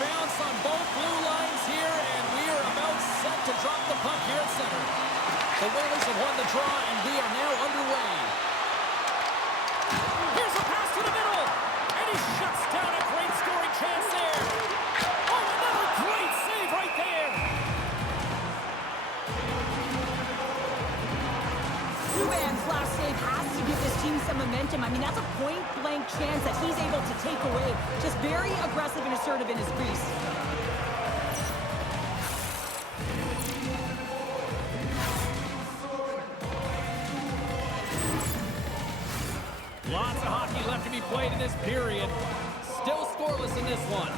bounce on both blue lines here, and we are about set to drop the puck here at center. The Whalers have won the draw, and we are now underway. Here's a pass to the middle, and he shuts down a great scoring chance there. Oh, another great save right there. Subban's last save has to give this team some momentum. I mean, that's a point-blank chance that he's able to take away. Just very aggressive and assertive in his crease. Lots of hockey left to be played in this period. Still scoreless in this one.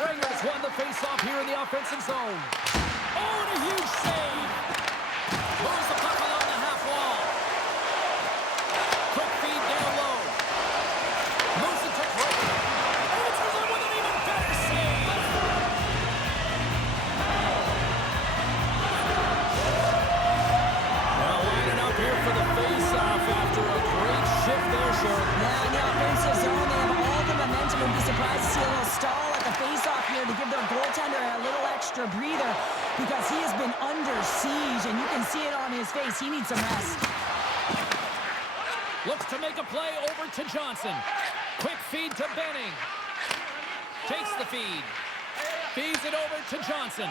Ringers won the face-off here in the offensive zone. Oh, and a huge save. Moves the puck along the half wall. Quick feed down low. Moves it to Craig. Answers it with an even better save. Now lining up here for the face-off after a great shift there, Sheldon. Yeah, in the offensive zone, they have all the momentum. Would be surprised to see a little stall at the face-off here to give their goaltender a little extra breather because he has been under siege, and you can see it on his face. He needs some rest. Looks to make a play over to Johnson. Quick feed to Benning. Takes the feed. Feeds it over to Johnson.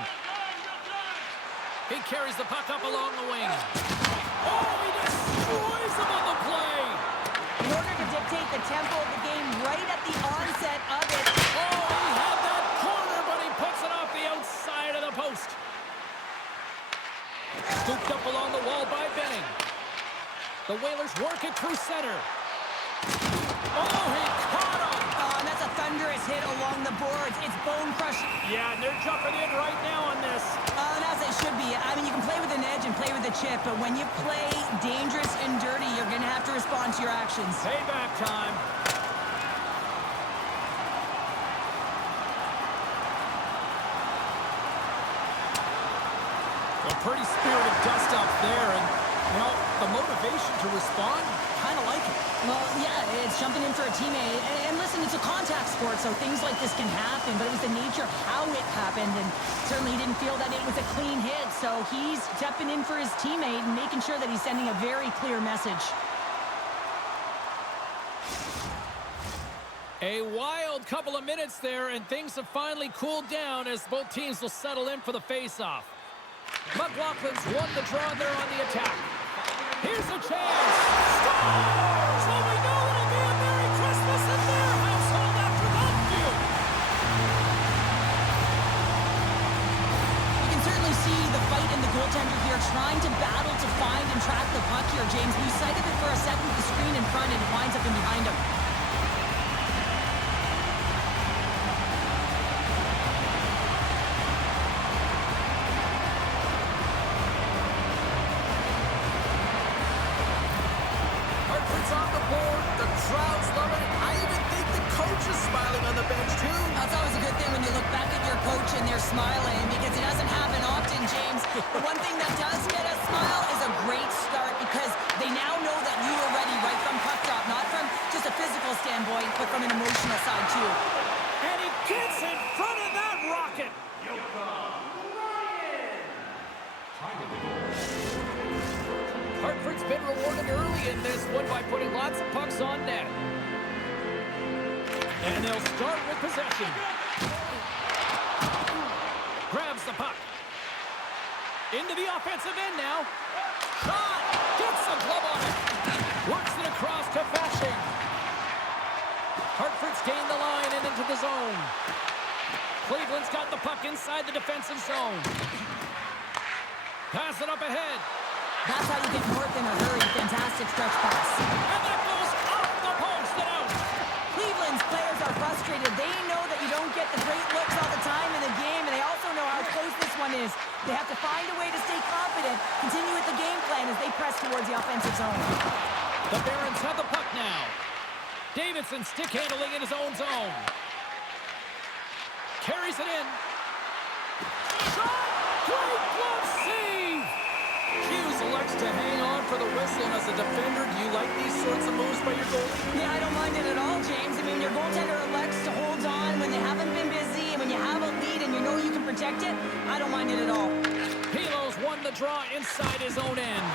He carries the puck up along the wing. Oh, he destroys him on the play. In order to dictate the tempo of the game right at the onset of it. Oh, he had that corner, but he puts it off the outside of the post. Scooped up along the wall by Benning. The Whalers work it through center. Oh, he caught him. Oh, and that's a thunderous hit along the boards. It's bone crushing. Yeah, and they're jumping in right now on this. And as they should be. I mean, you can play with an edge and play with a chip, but when you play dangerous and dirty, you're going to have to respond to your actions. Payback time. A pretty spirited dust-up there, and, you know, the motivation to respond, kind of like it. Well, yeah, it's jumping in for a teammate. And listen, it's a contact sport, so things like this can happen, but it was the nature of how it happened, and certainly he didn't feel that it was a clean hit, so he's stepping in for his teammate and making sure that he's sending a very clear message. A wild couple of minutes there, and things have finally cooled down as both teams will settle in for the face-off. McLaughlin's won the draw there on the attack. Here's a chance. Scores! Well, we know it'll be a Merry Christmas in their household after that view. You can certainly see the fight in the goaltender here, trying to battle to find and track the puck here, James. We sighted it for a second with the screen in front, and it winds up in behind him. Smiling because it doesn't happen often, James. The one thing that does get a smile is a great start because they now know that you are ready right from puck drop, not from just a physical standpoint, but from an emotional side too. And he gets in front of that rocket. Hartford's been rewarded early in this one by putting lots of pucks on net. And they'll start with possession. Grabs the puck. Into the offensive end now. Shot! Gets a glove on it. Works it across to Fashing. Hartford's gained the line and into the zone. Cleveland's got the puck inside the defensive zone. Pass it up ahead. That's how you get north in a hurry. Fantastic stretch pass. And that goes off the post and out. Cleveland's players are frustrated. They know that you don't get the great looks all the time in the game, and they also know how close this one is. They have to find a way to stay confident, continue with the game plan as they press towards the offensive zone. The Barons have the puck now. Davidson stick handling in his own zone. Carries it in. Shot! Great glove save! Hughes elects to hang on for the whistle, and as a defender, do you like these sorts of moves by your goalie? Yeah, I don't mind it at all, James. I mean, your goaltender elects to hold on when they haven't been busy, and when you have a lead and you know you can protect it, I don't mind it at all. Hiro's won the draw inside his own end.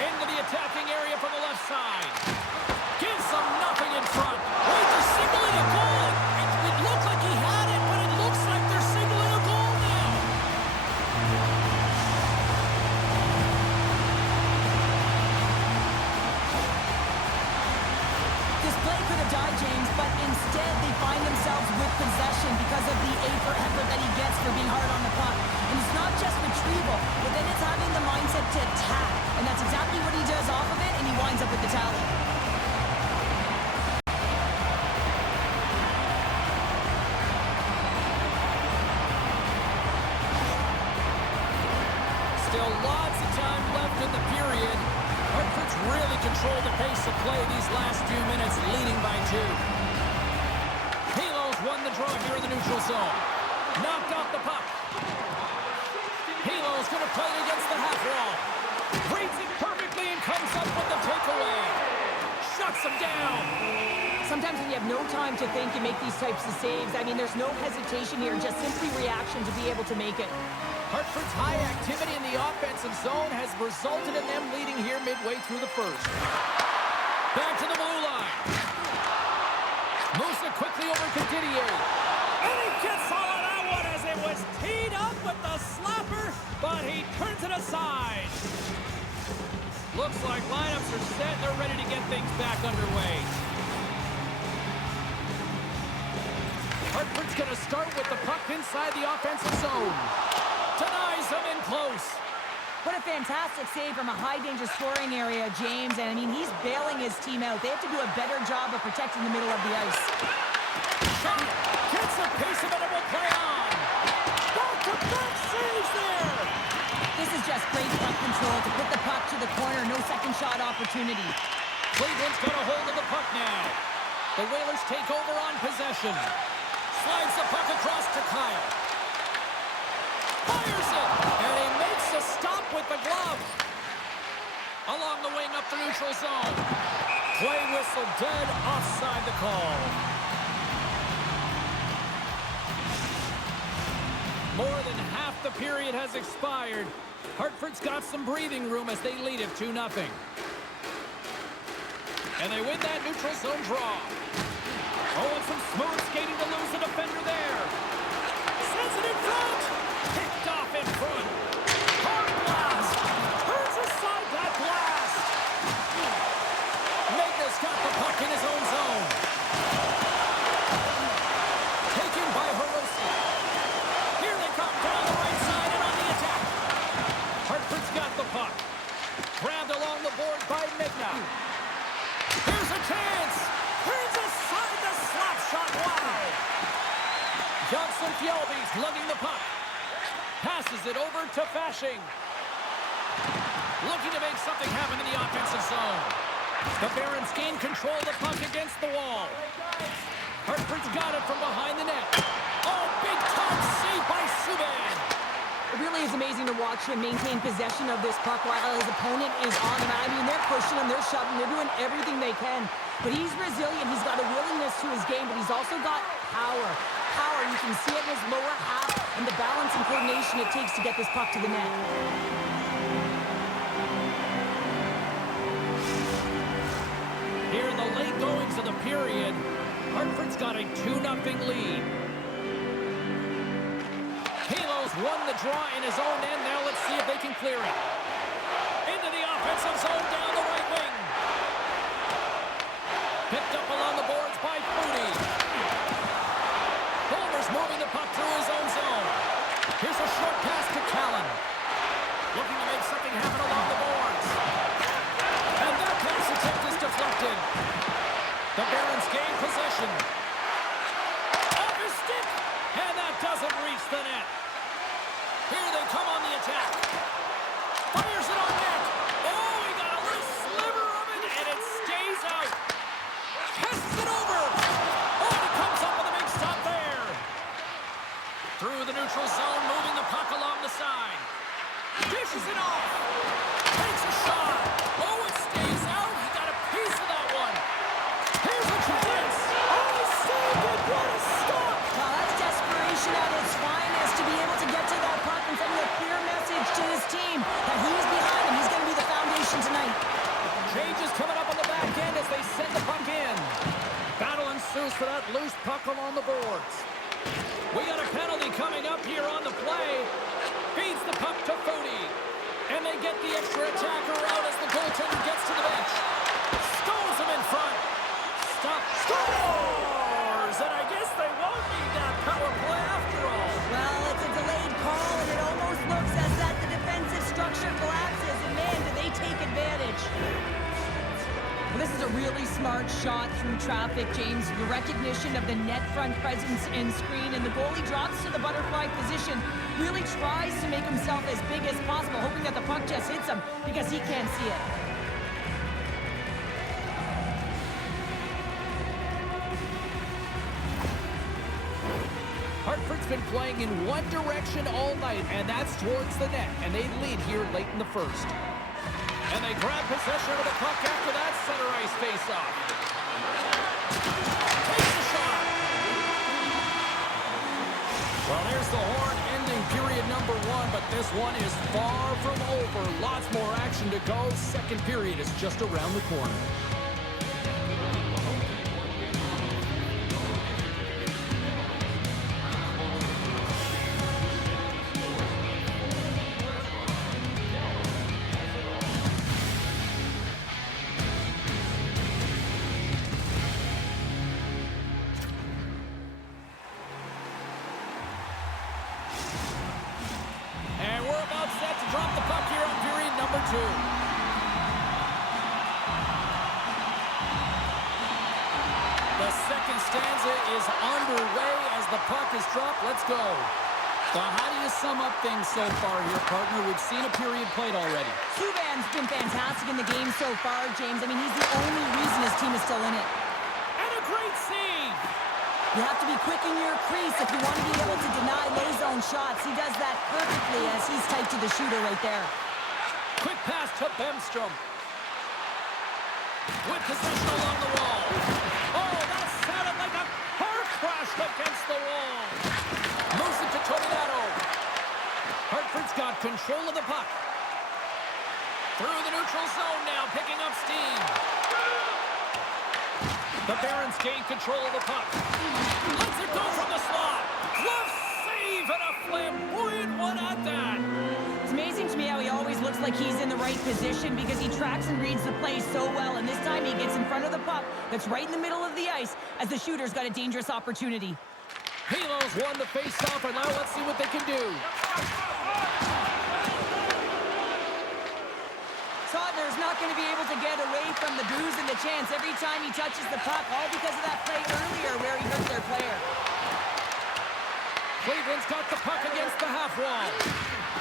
Into the attacking area from the left side. Gives them nothing in front. Wait, they're signaling a goal. It looked like he had it, but it looks like they're signaling a goal now. This play could have died, James, but instead they find themselves with possession because of the effort that he gets for being hard on the puck. And it's not just retrieval, but then it's having the mindset to attack. And that's exactly what he does off of it, and he winds up with the tally. Still lots of time left in the period. Hartford's really controlled the pace of play these last few minutes, leading by 2. Hilo's won the draw here in the neutral zone. Knocked off the puck. Hilo's going to play it against the half wall. Reads it perfectly and comes up with the takeaway. Shuts him down. Sometimes when you have no time to think, you make these types of saves. I mean, there's no hesitation here, just simply reaction to be able to make it. Hartford's high activity in the offensive zone has resulted in them leading here midway through the first. Back to the blue line. Moves it quickly over to Didier. And he gets all of that one as it was teed up with the slapper, but he turns it aside. Looks like lineups are set. They're ready to get things back underway. Hartford's going to start with the puck inside the offensive zone. Denies him in close. What a fantastic save from a high-danger scoring area, James. And, I mean, he's bailing his team out. They have to do a better job of protecting the middle of the ice. Shot. Gets a piece of it and will play on. Back-to-back saves there. This is just great puck control to put the puck to the corner. No second shot opportunity. Cleveland's got a hold of the puck now. The Whalers take over on possession. Slides the puck across to Kyle. Fires it, and he makes a stop with the glove. Along the wing up the neutral zone. Play whistle dead, offside the call. More than half the period has expired. Hartford's got some breathing room as they lead it 2-0. And they win that neutral zone draw. Oh, and some smooth skating to lose the defender there. Sends it in front. Picked off in front. Hard blast. Turns aside that blast. Maker's got the puck in his own zone. Taken by Hirose. Here they come down the right side and on the attack. Hartford's got the puck. Grabbed along the board by Migna. Here's a chance. Turns aside the slap shot. Wow. Johnson Fjellby's lugging the puck. Passes it over to Fashing. Looking to make something happen in the offensive zone. The Barons gain control of the puck against the wall. Hartford's got it from behind the net. Oh, big time save by Subban. It really is amazing to watch him maintain possession of this puck while his opponent is on him. I mean, they're pushing him, they're shoving, they're doing everything they can. But he's resilient, he's got a willingness to his game, but he's also got power. Power, you can see it in his lower half and the balance and coordination it takes to get this puck to the net. Here in the late goings of the period, Hartford's got a 2-0 lead. Hilo's won the draw in his own end. Now let's see if they can clear it. Into the offensive zone down the right wing. Picked up along the boards by Foudy. Bulmer's moving the puck through his own zone. Here's a short pass to Callin. Looking to make something happen along the boards. And that pass attempt is deflected. The Barons gain possession. Off his stick. And that doesn't reach the net. Here they come on the attack. Fires it on net. Oh, he got a little sliver of it, and it stays out. Passes it over. Oh, and he comes up with a big stop there. Through the neutral zone, moving the puck along the side. Dishes it off. Takes a shot. Oh, it stays out. He got a piece of that one. Here's a chance. Oh, he saved it. What a stop. Well, that's desperation at its finest to be able to get to that puck and send a clear message to his team that he's behind him. He's going to be the foundation tonight. Changes coming up on the back end as they send the puck in. Battle ensues for that loose puck along the boards. We got a penalty coming up here on the play. Feeds the puck to Foudy. And they get the extra attacker out as the goaltender gets to the bench. Stones him in front. Stop. Scores! And I guess they won't need that power play after all. Well, it's a delayed call, and it almost looks as that the defensive structure collapses. And man, do they take advantage. Well, this is a really smart shot through traffic, James. The recognition of the net front presence and screen, and the goalie drops to the butterfly position, really tries to make himself as big as possible, hoping that the puck just hits him because he can't see it. Hartford's been playing in one direction all night, and that's towards the net, and they lead here late in the first. And they grab possession of the puck after that center ice face-off. Takes the shot. Well, there's the horn ending period number 1, but this one is far from over. Lots more action to go. Second period is just around the corner. The second stanza is underway as the puck is dropped. Let's go. So how do you sum up things so far here, partner? We've seen a period played already. Subban's been fantastic in the game so far, James. I mean, he's the only reason his team is still in it. And a great save. You have to be quick in your crease if you want to be able to deny low zone shots. He does that perfectly as he's tight to the shooter right there. Quick pass to Bemstrom. With possession along the wall. Oh, that sounded like a car crash against the wall. Moves it to Toninato. Hartford's got control of the puck. Through the neutral zone now, picking up steam. The Barons gain control of the puck. Lets it go from the slot. Glove save and a flamboyant one at that. It's amazing to me how he always looks like he's in the right position because he tracks and reads the play so well. And this time he gets in front of the puck that's right in the middle of the ice as the shooter's got a dangerous opportunity. Hilo's won the face-off, and now let's see what they can do. Sotner's not going to be able to get away from the booze and the chance every time he touches the puck, all because of that play earlier where he hurt their player. Cleveland's got the puck against the half wall.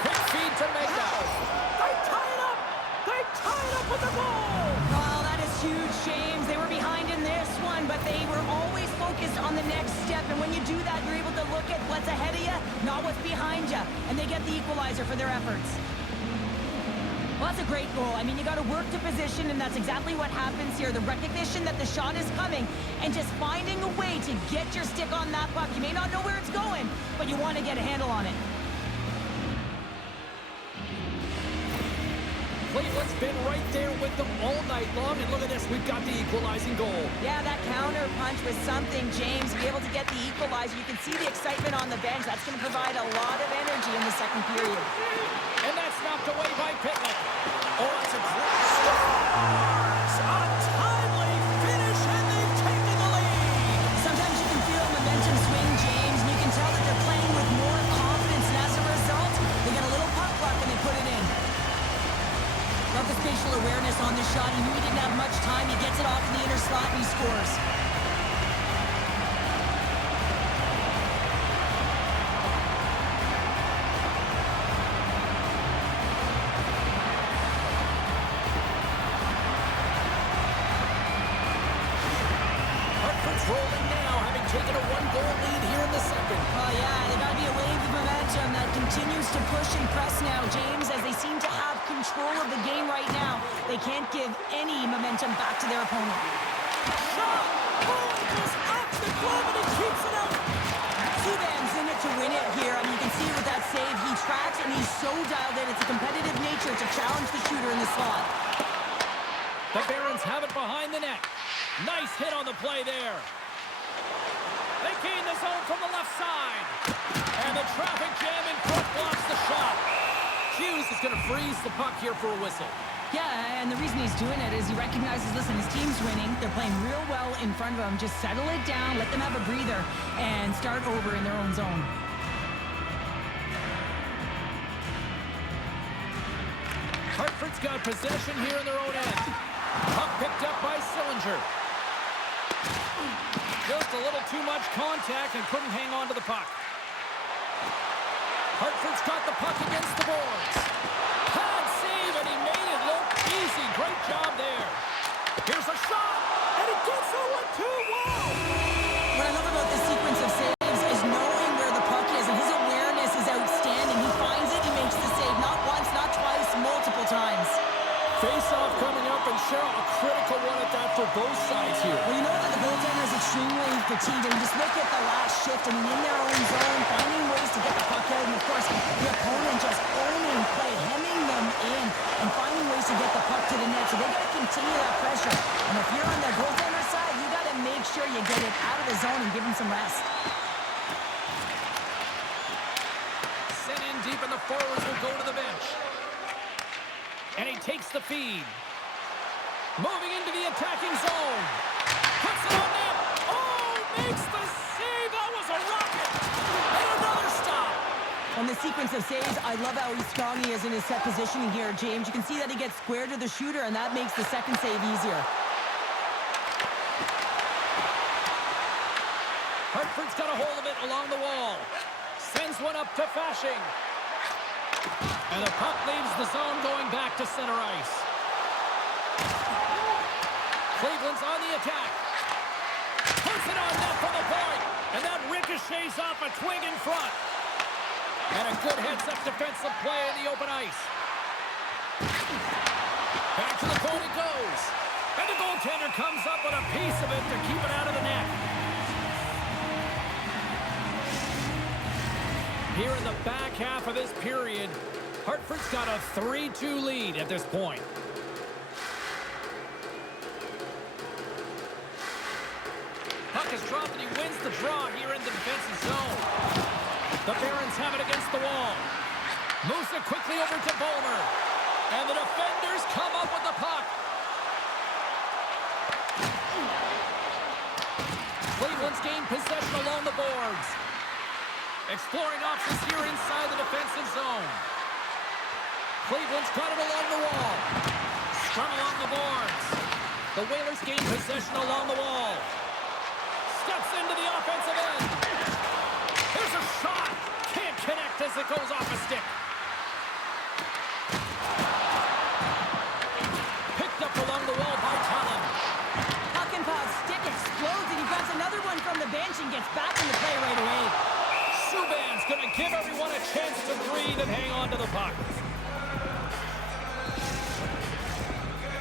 Quick feed to Mega. They tie it up! They tie it up with the goal! Oh, that is huge, James. They were behind in this one, but they were always focused on the next step. And when you do that, you're able to look at what's ahead of you, not what's behind you. And they get the equalizer for their efforts. Well, that's a great goal. I mean, you got to work to position, and that's exactly what happens here. The recognition that the shot is coming, and just finding a way to get your stick on that puck. You may not know where it's going, but you want to get a handle on it. Cleveland's been right there with them all night long, and look at this, we've got the equalizing goal. Yeah, that counter punch was something, James. Be able to get the equalizer. You can see the excitement on the bench. That's going to provide a lot of energy in the second period. And that's knocked away by Pitlick. Oh, that's a great start. A timely finish, and they've taken the lead. Sometimes you can feel momentum swing, James, and you can tell that they're playing with more confidence, and as a result, they get a little puck luck and they put it in. Love the spatial awareness on this shot. He knew he didn't have much time. He gets it off in the inner slot and he scores. Hartford's rolling now, having taken a one-goal lead here in the second. Oh, yeah, there's got to be a wave of momentum that continues to push and press now, James, as they control of the game right now. They can't give any momentum back to their opponent. Shot! Oh, just off the glove and he keeps it out. Subban's in it to win it here. I mean, you can see with that save, he tracks and he's so dialed in. It's a competitive nature to challenge the shooter in the slot. The Barons have it behind the net. Nice hit on the play there. They gain the zone from the left side. And the traffic jam in front blocks the shot. Hughes is going to freeze the puck here for a whistle. Yeah, and the reason he's doing it is he recognizes, listen, his team's winning. They're playing real well in front of him. Just settle it down, let them have a breather, and start over in their own zone. Hartford's got possession here in their own end. Puck picked up by Sillinger. Just a little too much contact and couldn't hang on to the puck. Hartford's got the puck against the boards. Pad save, and he made it look easy. Great job there. Here's a shot, and it gets a 1-2. Wow! What I love about this sequence of saves is knowing where the puck is, and his awareness is outstanding. He finds it, he makes the save, not once, not twice, multiple times. Face-off coming up, and Cheryl, a critical one at that for both sides here. Well, you know that the goaltender is extremely fatigued, and just look at the last shift. I mean, in their own zone, finding ways to get the puck out, and of course, the opponent just owning play, hemming them in, and finding ways to get the puck to the net. So they got to continue that pressure. And if you're on the goaltender side, you got to make sure you get it out of the zone and give him some rest. Sent in deep, and the forwards will go to the bench. And he takes the feed. Moving into the attacking zone. Puts it on net. Oh, makes the save. That was a rocket. And another stop. On the sequence of saves, I love how strong he is in his set positioning here, James. You can see that he gets square to the shooter, and that makes the second save easier. Hartford's got a hold of it along the wall. Sends one up to Fashing. And the puck leaves the zone going back to center ice. Cleveland's on the attack. Puts it on net from the point. And that ricochets off a twig in front. And a good heads-up defensive play in the open ice. Back to the point it goes. And the goaltender comes up with a piece of it to keep it out of the net. Here in the back half of this period, Hartford's got a 3-2 lead at this point. Puck is dropped and he wins the draw here in the defensive zone. The Barons have it against the wall. Moves it quickly over to Bulmer. And the defenders come up with the puck. Cleveland's gained possession along the boards. Exploring options here inside the defensive zone. Cleveland's got it along the wall. Scrum along the boards. The Whalers gain possession along the wall. Steps into the offensive end. There's a shot. Can't connect as it goes off a stick. Picked up along the wall by Callin. Puck-and-Pow's stick explodes, and he grabs another one from the bench and gets back into play right away. Subban's going to give everyone a chance to breathe and hang on to the puck.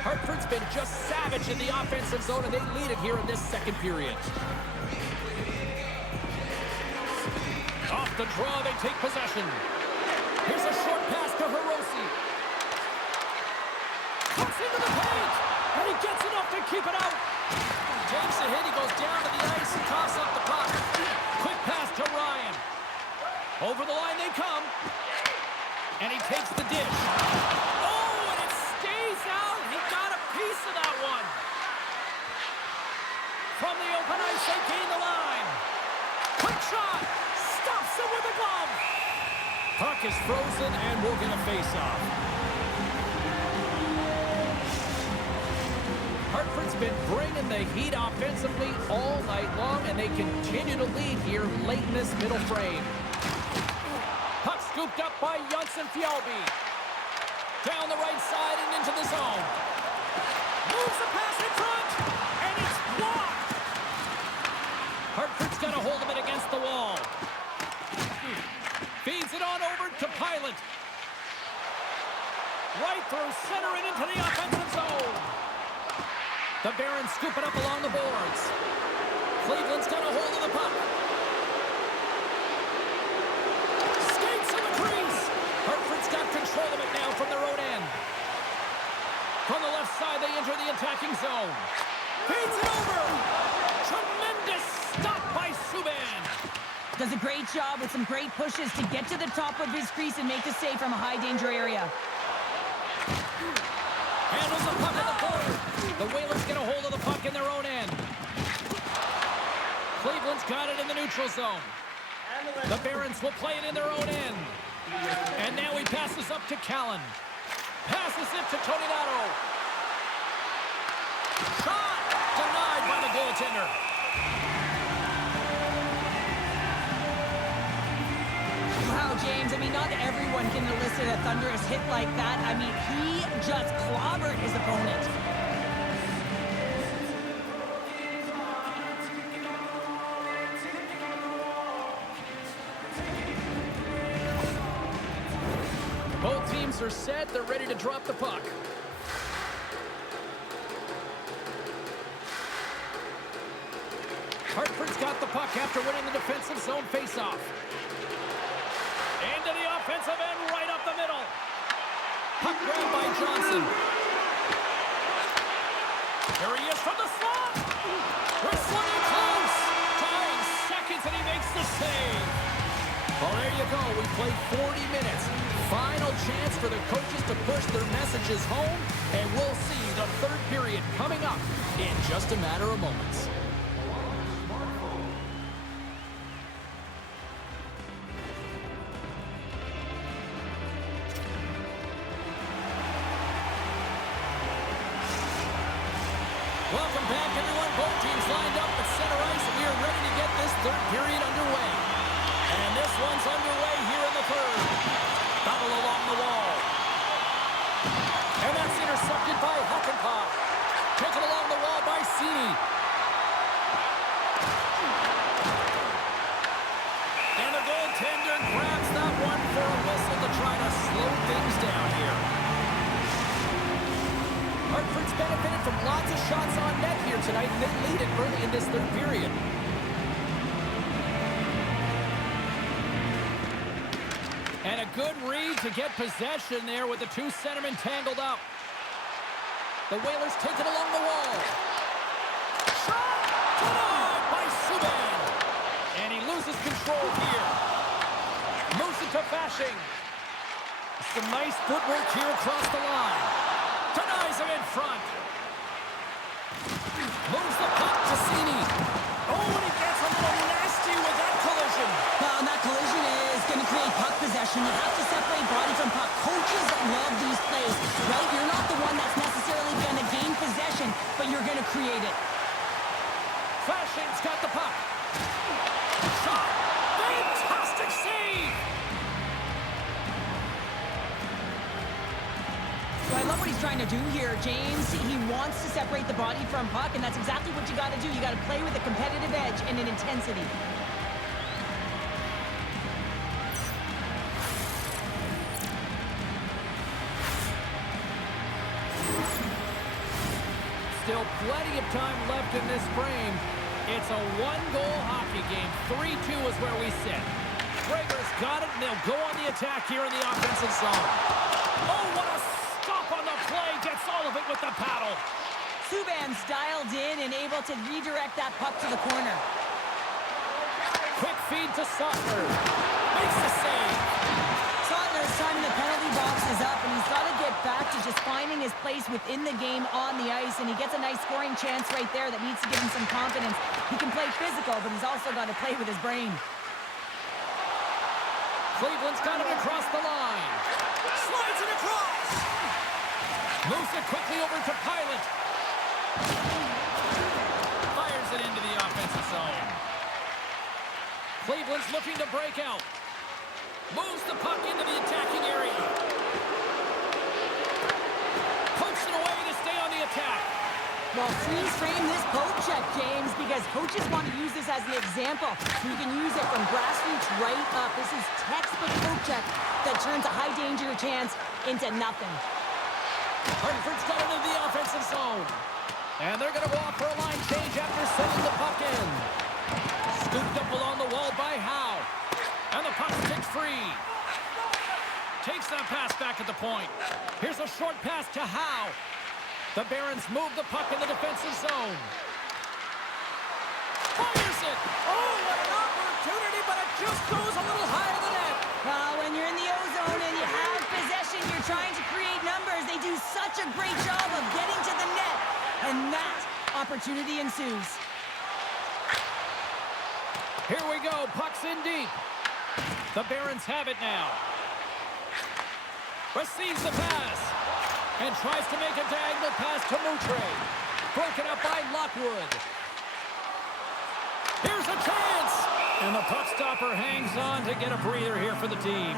Hartford's been just savage in the offensive zone, and they lead it here in this second period. Off the draw, they take possession. Here's a short pass to Hirose. Cuts into the paint, and he gets enough to keep it out. Takes a hit, he goes down to the ice and coughs up the puck. Quick pass to Ryan. Over the line they come, and he takes the dish. Oh, and it stays out. He got a piece of that one. From the open ice, they gain the line. Quick shot. Stops it with a glove. Puck is frozen, and we'll get a face-off. Hartford's been bringing the heat offensively all night long, and they continue to lead here late in this middle frame. Puck scooped up by Janssen Fjallby. Down the right side and into the zone. Moves the pass in front, and it's blocked. Hartford's got a hold of it against the wall. Feeds it on over to Pilot. Right through center and into the offensive zone. The Barons scoop it up along the boards. Cleveland's got a hold of the puck. Skates in the crease. Hartford's got control of it now from their own end. From the left side, they enter the attacking zone. Feeds it over. Tremendous stop by Subban. Does a great job with some great pushes to get to the top of his crease and make the save from a high-danger area. Handles the puck at the corner. The Whalers get a hold of the puck in their own end. Cleveland's got it in the neutral zone. The Barons will play it in their own end. And now he passes up to Callin. Passes it to Toninato. Shot! Denied by the goaltender. Wow, James, I mean, not everyone can elicit a thunderous hit like that. I mean, he just clobbered his opponent. Both teams are set. They're ready to drop the puck. Hartford's got the puck after winning the defensive zone faceoff. Into the offensive end, right up the middle. Puck grabbed by Johnson. There he is from the slot. Wrestling in close. 5 seconds and he makes the save. Well, there you go. We played 40 minutes. Final chance for the coaches to push their messages home, and we'll see the third period coming up in just a matter of moments. Welcome back, everyone. Both teams lined up at center ice, and we are ready to get this third period underway. And this one's underway here in the third. Double along the wall. And that's intercepted by Hackenpah. Taken along the wall by Seney. And the goaltender grabs that one for a whistle to try to slow things down here. Hartford's benefited from lots of shots on net here tonight, and they lead it early in this third period. And a good read to get possession there with the two centermen tangled up. The Whalers take it along the wall. Shot! Denied by Subban. And he loses control here. Moves it to Fasching. Some nice footwork here across the line. Denies him in front. Moves the puck to Seney. Oh, and he gets a little nasty with that collision. Well, and that collision is going to create puck possession. You have to separate body from puck. Coaches love these plays, right? You're not the one that's necessarily going to gain possession, but you're going to create it. Fasching's got the puck. Shot! Fantastic save! So I love what he's trying to do here, James. He wants to separate the body from puck, and that's exactly what you got to do. You got to play with a competitive edge and an intensity. Still plenty of time left in this frame. It's a one-goal hockey game. 3-2 is where we sit. Gregor's got it, and they'll go on the attack here in the offensive zone. Oh, what a stop on the play. Gets all of it with the paddle. Subban's dialed in and able to redirect that puck to the corner. Quick feed to Sautner. Makes the save. Sautner's time in the penalty box is up, and he's got to get back to just finding his place within the game on the ice, and he gets a nice scoring chance right there that needs to give him some confidence. He can play physical, but he's also got to play with his brain. Cleveland's got it across the line. Slides it across. Moves it quickly over to Pilot. Fires it into the offensive zone. Cleveland's looking to break out. Moves the puck into the attacking area. Pokes it away to stay on the attack. Well, please frame this poke check, James, because coaches want to use this as an example. So you can use it from grassroots right up. This is textbook poke check that turns a high danger chance into nothing. Hartford's got it into the offensive zone. And they're going to go off for a line change after sending the puck in. Scooped up along the wall by Howe. And the puck kicks free. Takes that pass back at the point. Here's a short pass to Howe. The Barons move the puck in the defensive zone. Fires it! Oh, what an opportunity, but it just goes a little higher than that. Well, when you're in the O-zone and you have possession, you're trying to create numbers. They do such a great job of getting to the net. And that opportunity ensues. Here we go. Puck's in deep. The Barons have it now. Receives the pass. And tries to make a diagonal pass to Moutrey. Broken up by Lockwood. Here's a chance. And the puck stopper hangs on to get a breather here for the team.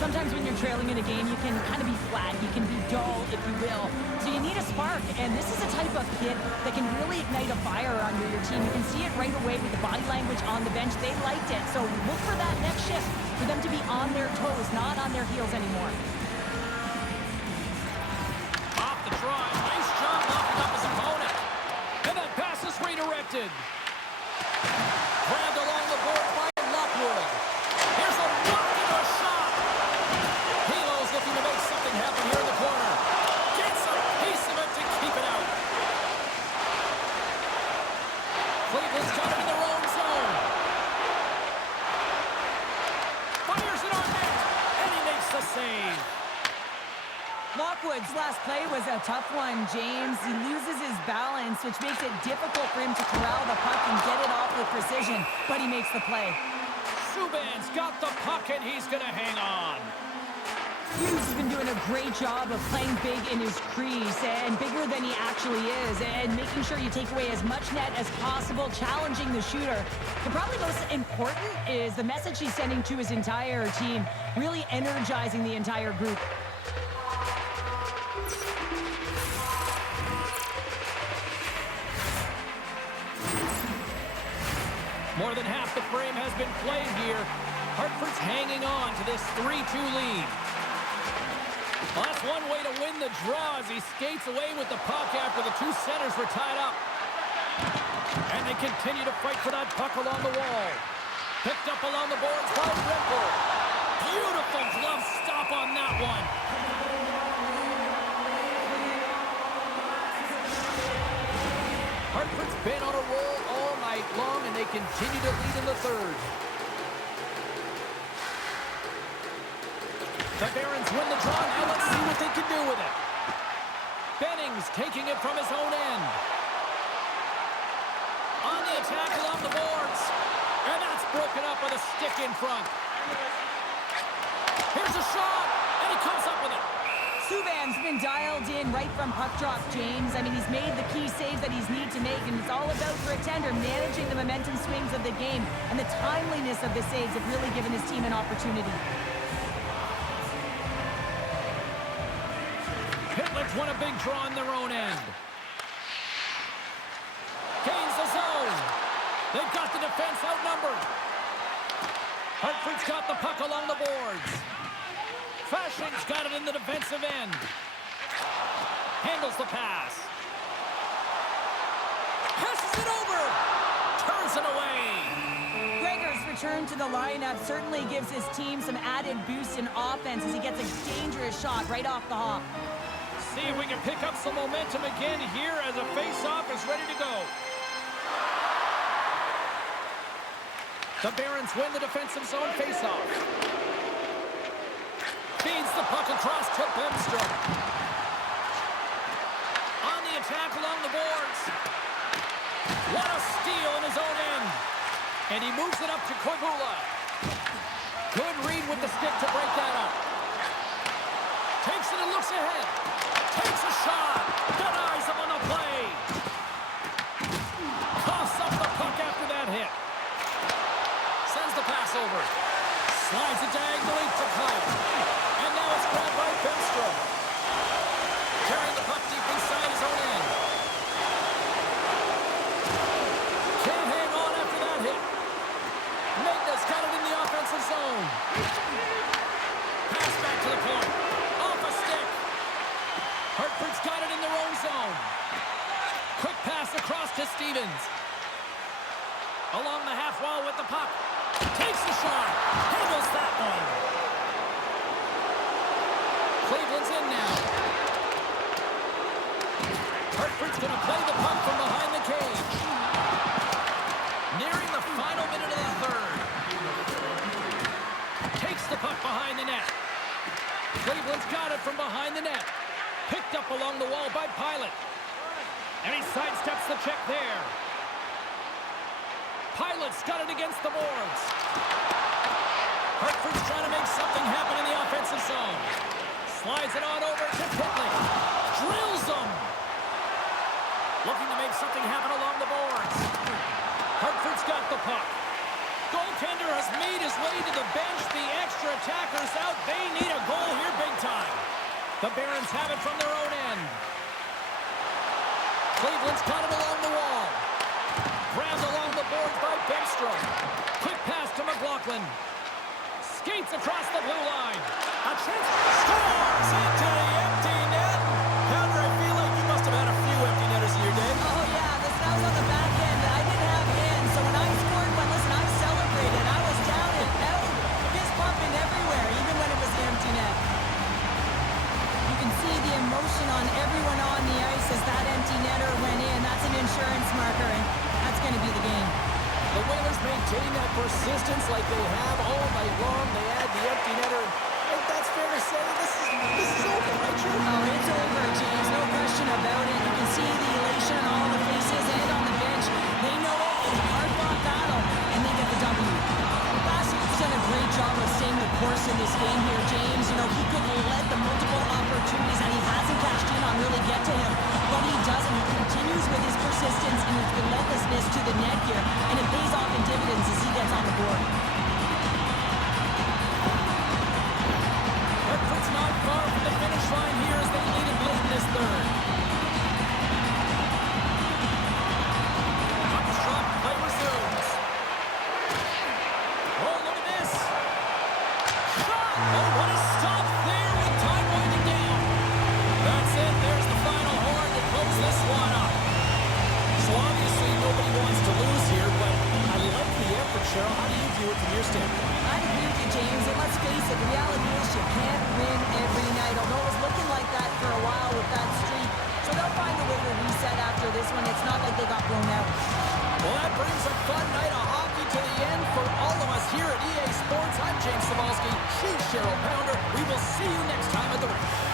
Sometimes when you're trailing in a game, you can kind of be flat. You can be dull, if you will. So you need a spark, and this is a type of hit that can really ignite a fire under your team. You can see it right away with the body language on the bench. They liked it. So look for that next shift, for them to be on their toes, not on their heels anymore. Off the draw. Nice job locking up his opponent. And that pass is redirected. Grabbed along the board by Lockwood. Here's a block and a shot. Hilo's looking to make something happen here in the corner. Gets a piece of it to keep it out. Cleveland's got it in their own zone. Fires it on net. And he makes the save. Lockwood's last play was a tough one, James. He loses his balance, which makes it difficult for him to corral the puck and get it off with precision, but he makes the play. Subban's got the puck, and he's going to hang on. Hughes has been doing a great job of playing big in his crease, and bigger than he actually is, and making sure you take away as much net as possible, challenging the shooter. But probably most important is the message he's sending to his entire team, really energizing the entire group. More than half the frame has been played here. Hartford's hanging on to this 3-2 lead. Well, that's one way to win the draw as he skates away with the puck after the two centers were tied up. And they continue to fight for that puck along the wall. Picked up along the boards by Rempal. Beautiful glove stop on that one. Hartford's been on a roll all night long, and they continue to lead in the third. The Barons win the draw. Now let's see what they can do with it. Bennings taking it from his own end. On the attack along the boards. And that's broken up with a stick in front. Here's a shot, and he comes up with it. Subban's been dialed in right from puck drop, James. I mean, he's made the key saves that he's need to make, and it's all about, for a tender, managing the momentum swings of the game, and the timeliness of the saves have really given his team an opportunity. Pitlick won a big draw on their own end. Gains the zone. They've got the defense outnumbered. Hartford's got the puck along the boards. Fashion's got it in the defensive end. Handles the pass. Passes it over. Turns it away. Gregor's return to the lineup certainly gives his team some added boost in offense as he gets a dangerous shot right off the hop. See if we can pick up some momentum again here as a face-off is ready to go. The Barons win the defensive zone face-off. Feeds the puck across to Bemstrom. On the attack along the boards. What a steal in his own end. And he moves it up to Koivula. Good read with the stick to break that up. Takes it and looks ahead. Takes a shot. Denies him on the play. Coughs up the puck after that hit. Sends the pass over. Slides it diagonally to Callin. And now it's grabbed by Bemstrom. Carrying the puck deep inside his own end. Can't hang on after that hit. Magnus got it in the offensive zone. Pass back to the point. Off got it in their own zone. Quick pass across to Stevens. Along the half wall with the puck. Takes the shot. Handles that one. Cleveland's in now. Hartford's going to play the puck from behind the cage. Nearing the final minute of the third. Takes the puck behind the net. Cleveland's got it from behind the net. Picked up along the wall by Pilot. And he sidesteps the check there. Pilot's got it against the boards. Hartford's trying to make something happen in the offensive zone. Slides it on over to Pitlick. Drills him. Looking to make something happen along the boards. Hartford's got the puck. Goaltender has made his way to the bench. The extra attackers out. They need a goal here big time. The Barons have it from their own end. Cleveland's got it along the wall. Grabbed along the boards by Bemstrom. Quick pass to McLaughlin. Skates across the blue line. A chance. Scores into the empty net. Pounder, I feel like you must have had a few empty netters in your day. Oh, yeah. Listen, I was on the back end. I didn't have hands, so when I scored one, listen, I celebrated. I was down and out, fist pumping everywhere, even when it was the empty net. You can see the emotion on everyone on the ice as that empty netter went in. That's an insurance marker, and that's going to be the game. The Whalers maintain that persistence like they have all night long. They add the empty netter. I think that's fair to say. This is over, right, Drew? Oh, it's over, James. No question about it. You can see the elation on all the faces and on the bench. They know it. It's a hard-fought battle, and they get the W. Bassett's done a great job of staying the course in this game here, James. You know, he could let the multiple opportunities that he hasn't cashed in on really get to him, but he doesn't. He continues with his persistence and his relentlessness to the net here, and it pays off in dividends as he gets on the board. Hartford's not far from the finish line here as they lead it late in this third. Puck is dropped, play resumes. Oh, look at this. Shot! Oh, what a stop there with time winding down. That's it. There's the final horn to close this one up. So obviously nobody wants to lose here, but I like the effort, Cheryl. How do you view it from your standpoint? I agree with you, James, and let's face it, the reality is you can't win every night, although it was looking like that for a while with that streak. So they'll find a way to reset after this one. It's not like they got blown out. Well, that brings a fun night of hockey to the end for all of us here at EA Sports. I'm James Cybulski. She's Cheryl Pounder. We will see you next time at the rink.